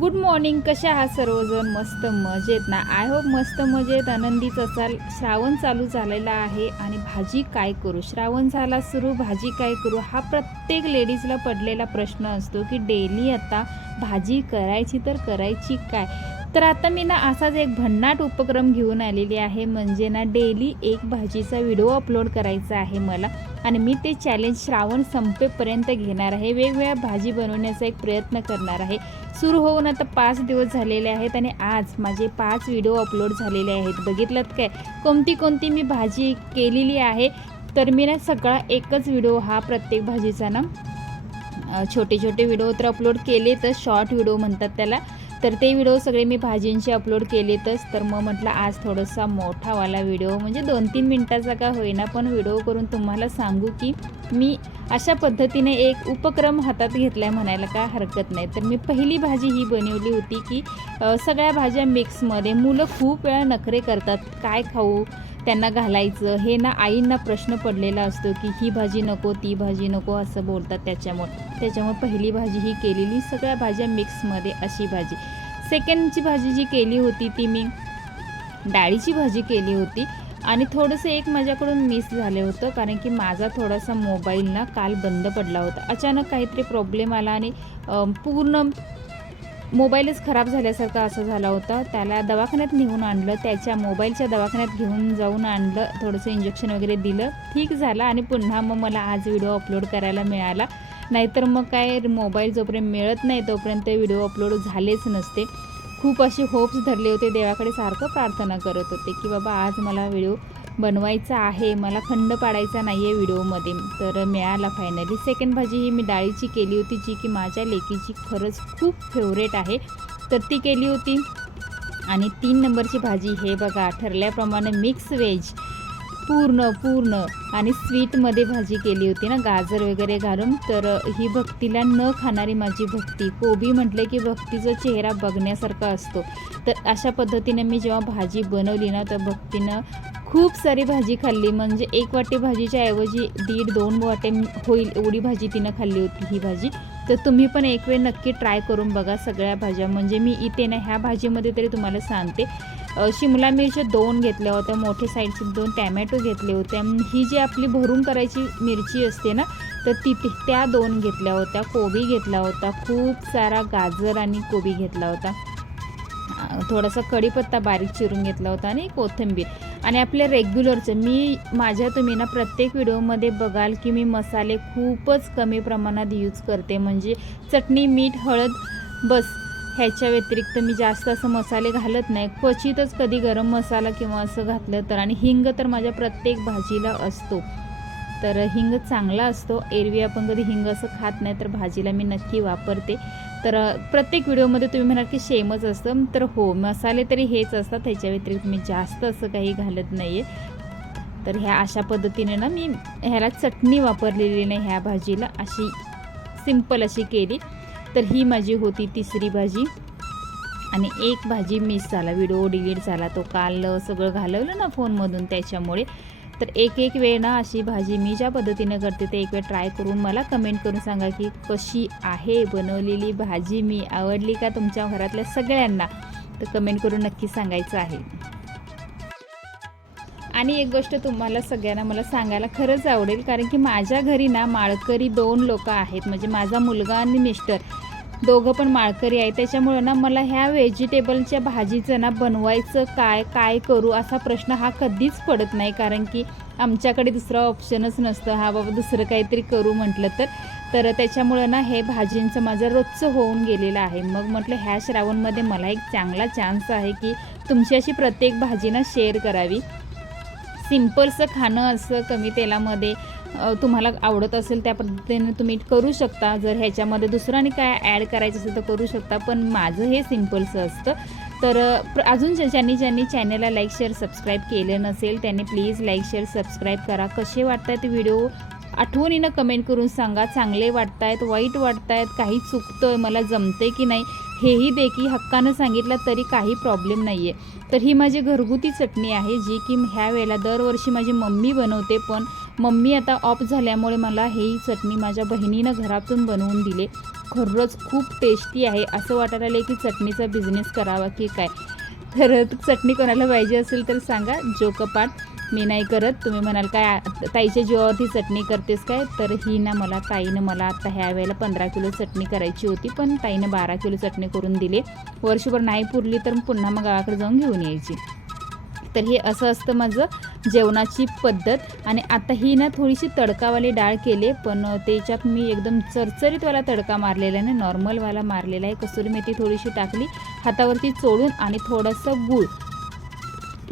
Good morning कशा आहात सर्वजण? मस्त मजेत ना? आय होप मस्त मजेत. आनंदीच असाल श्रावण चालू झालेला आहे आणि भाजी काय करू? श्रावण झाला सुरू भाजी काय करू? हा प्रत्येक लेडीजला पडलेला प्रश्न असतो की डेली आता भाजी करायची तर करायची काय? तर आता मी ना असाच एक भन्नाट उपक्रम घेऊन आलेली आहे. म्हणजे ना डेली एक भाजीचा व्हिडिओ अपलोड करायचा आहे मला. आणि मी ते चॅलेंज श्रावण संपेपर्यंत घेणार आहे. वेगवेगळ्या भाजी बनवण्याचा एक प्रयत्न करणार आहे. सुरू होऊन आता पाच दिवस झालेले आहेत आणि आज माझे पाच व्हिडिओ अपलोड झालेले आहेत. बघितलं काय? कोणती कोणती मी भाजी केलेली आहे? तर मी ना सगळा एकच व्हिडिओ हा प्रत्येक भाजीचा ना छोटे छोटे व्हिडिओ तर अपलोड केले तर शॉर्ट व्हिडिओ म्हणतात त्याला. तर ते व्हिडिओ सगळे मी भाजींचे अपलोड केलेतच. तर मग म्हटलं आज थोडासा मोठावाला व्हिडिओ म्हणजे दोन तीन मिनटाचा का होईना पण व्हिडिओ करून तुम्हाला सांगू की मी अशा पद्धतीने एक उपक्रम हातात घेतला आहे म्हणायला काय हरकत नाही. तर मी पहिली भाजी ही बनवली होती की सगळ्या भाज्या मिक्समध्ये. मुलं खूप वेळा नखरे करतात. काय खाऊ? त्यांना घालायचं. हे ना आईंना प्रश्न पडलेला असतो की ही भाजी नको ती भाजी नको असं बोलतात त्याच्यामुळे. त्याच्यामुळे पहिली भाजी ही केलेली सगळ्या भाज्या मिक्समध्ये अशी भाजी. सेकंडची भाजी जी केली होती ती मी डाळीची भाजी केली होती. आणि थोडंसं एक माझ्याकडून मिस झाले होतं कारण की माझा थोडासा मोबाईल ना काल बंद पडला होता. अचानक काहीतरी प्रॉब्लेम आला आणि पूर्ण मोबाईलच खराब झाल्यासारखा असं झाला होता. त्याला दवाखान्यात नेऊन आणलं त्याच्या मोबाईलच्या दवाखान्यात घेऊन जाऊन आणलं थोडंसं इंजेक्शन वगैरे दिलं. ठीक झालं आणि पुन्हा मग मला आज व्हिडिओ अपलोड करायला मिळाला. नाहीतर मग काय मोबाईल जोपर्यंत मिळत नाही तोपर्यंत व्हिडिओ अपलोड झालेच नसते. खूप असे होप्स धरले होते देवाकडे सारखं प्रार्थना करत होते की बाबा आज मला व्हिडिओ बनवायचा आहे मला खंड पाडायचा नाही आहे व्हिडिओमध्ये तर मिळाला फायनली सेकंड भाजी ही मी डाळीची केली होती जी की माझ्या लेकीची खरंच खूप फेवरेट आहे. तर ती केली होती. आणि तीन नंबरची भाजी हे बघा ठरल्याप्रमाणे मिक्स व्हेज पूर्ण पूर्ण. आणि स्वीटमध्ये भाजी केली होती ना गाजर वगैरे घालून. तर ही भक्तीला न खाणारी माझी भक्ती. कोबी म्हटलं की भक्तीचा चेहरा बघण्यासारखा असतो. तर अशा पद्धतीने मी जेव्हा भाजी बनवली ना तर भक्तीनं खूप सारी भाजी खाल्ली. म्हणजे एक वाटी भाजीच्या ऐवजी दीड दोन वाटे होईल एवढी भाजी तिनं खाल्ली होती ही भाजी. तर तुम्ही पण एक वेळ नक्की ट्राय करून बघा सगळ्या भाज्या. म्हणजे मी इथे ना ह्या भाजीमध्ये तरी तुम्हाला सांगते. शिमला मिरच्या दोन घेतल्या होत्या मोठे साईडचे दोन टॅमॅटो घेतले होते. आणि ही जी आपली भरून करायची मिरची असते ना तर ती त्या दोन घेतल्या होत्या कोबी घेतला होता खूप सारा गाजर आणि कोबी घेतला होता. थोडासा कढीपत्ता बारीक चिरून घेतला होता आणि कोथिंबीर. आणि आपल्या रेग्युलरचं मी माझ्या तुम्ही ना प्रत्येक व्हिडिओमध्ये बघाल की मी मसाले खूपच कमी प्रमाणात यूज करते. म्हणजे चटणी मीठ हळद बस. ह्याच्या व्यतिरिक्त मी जास्त असं मसाले घालत नाही. क्वचितच कधी गरम मसाला किंवा असं घातलं तर. आणि हिंग तर माझ्या प्रत्येक भाजीला असतो. तर हिंग चांगला असतो. एरवी आपण कधी हिंग असं खात नाही तर भाजीला मी नक्की वापरते. तर प्रत्येक व्हिडिओमध्ये तुम्ही म्हणाल की सेमच असतं. तर हो मसाले तरी हेच असतात. ह्याच्या व्यतिरिक्त मी जास्त असं काही घालत नाही आहे तर ह्या अशा पद्धतीने ना मी ह्याला चटणी वापरलेली नाही ह्या भाजीला. अशी सिंपल अशी केली. तर ही माझी होती तिसरी भाजी. आणि एक भाजी मिस झाला व्हिडिओ डिलीट झाला. तो काल सगळं घालवलं ना फोनमधून त्याच्यामुळे. तर एक एक वेळ ना अशी भाजी मी ज्या पद्धतीने करते ते एक वेळ ट्राय करून मला कमेंट करून सांगा की कशी आहे बनवलेली भाजी मी आवडली का तुमच्या घरातल्या सगळ्यांना? तर कमेंट करून नक्की सांगायचं आहे. आणि एक गोष्ट तुम्हाला सगळ्यांना मला सांगायला खरंच आवडेल कारण की माझ्या घरी ना माळकरी दोन लोक आहेत. म्हणजे माझा मुलगा आणि मिस्टर. दोघं पण माळकरी आहे त्याच्यामुळं ना मला ह्या व्हेजिटेबलच्या भाजीचं ना बनवायचं काय काय करू असा प्रश्न हा कधीच पडत नाही. कारण की आमच्याकडे दुसरा ऑप्शनच नसतं. हा बाबा दुसरं काहीतरी करू म्हटलं तर. तर त्याच्यामुळं ना हे भाजींचं माझं रोजचं होऊन गेलेलं आहे. मग म्हटलं ह्या श्रावणमध्ये मला एक चांगला चान्स आहे की तुमची अशी प्रत्येक भाजी ना शेअर करावी. सिम्पलचं खाणं असं कमी तेलामध्ये तुम्हाला आवडत असेल त्या पद्धतीने तुम्ही करू शकता. जर ह्याच्यामध्ये दुसरं आणि काय ॲड करायचं असेल तर करू शकता. पण माझं हे सिम्पलचं असतं. तर प्र- अजून ज्या- ज्यांनी ज्यांनी चॅनलला लाईक शेअर सबस्क्राईब केलं नसेल त्यांनी प्लीज लाईक शेअर सबस्क्राईब करा. कसे वाटतात व्हिडिओ आठवणीनं कमेंट करून सांगा. चांगले वाटतायत वाईट वाटतायत काही चुकतं आहे मला जमते की नाही? हेही देखी हक्कानं सांगितलं तरी काही प्रॉब्लेम नाही आहे तर ही माझी घरगुती चटणी आहे जी की ह्या वेळेला दरवर्षी माझी मम्मी बनवते पण मम्मी आता ऑफ झाल्यामुळे मला ही चटणी माझ्या बहिणीनं घरातून बनवून दिले. खरंच खूप टेस्टी आहे. असं वाटायला आलं की चटणीचा बिझनेस करावा की काय? तर चटणी कोणाला पाहिजे असेल तर सांगा. जो कपाट मी नाही करत. तुम्ही म्हणाल काय ताईच्या जीवावरती चटणी करतेस काय? तर ही ना मला ताईनं मला आत्ता ह्या वेळेला पंधरा किलो चटणी करायची होती पण ताईनं बारा किलो चटणी करून दिली. वर्षभर नाही पुरली तर पुन्हा मग गावाकडे जाऊन घेऊन यायची. तर हे असं असतं माझं जेवणाची पद्धत. आणि आता ही ना थोडीशी तडकावाली डाळ केले पण त्याच्यात मी एकदम चरचरीतवाला तडका मारलेला आहे ना नॉर्मलवाला मारलेला आहे. कसुरी मेथी थोडीशी टाकली हातावरती चोळून आणि थोडंसं गूळ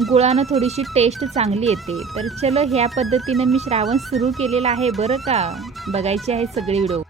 गुळानं थोडीशी टेस्ट चांगली येते. तर चलो ह्या पद्धतीनं मी श्रावण सुरू केलेलं आहे बरं का? बघायची आहे सगळी व्हिडिओ.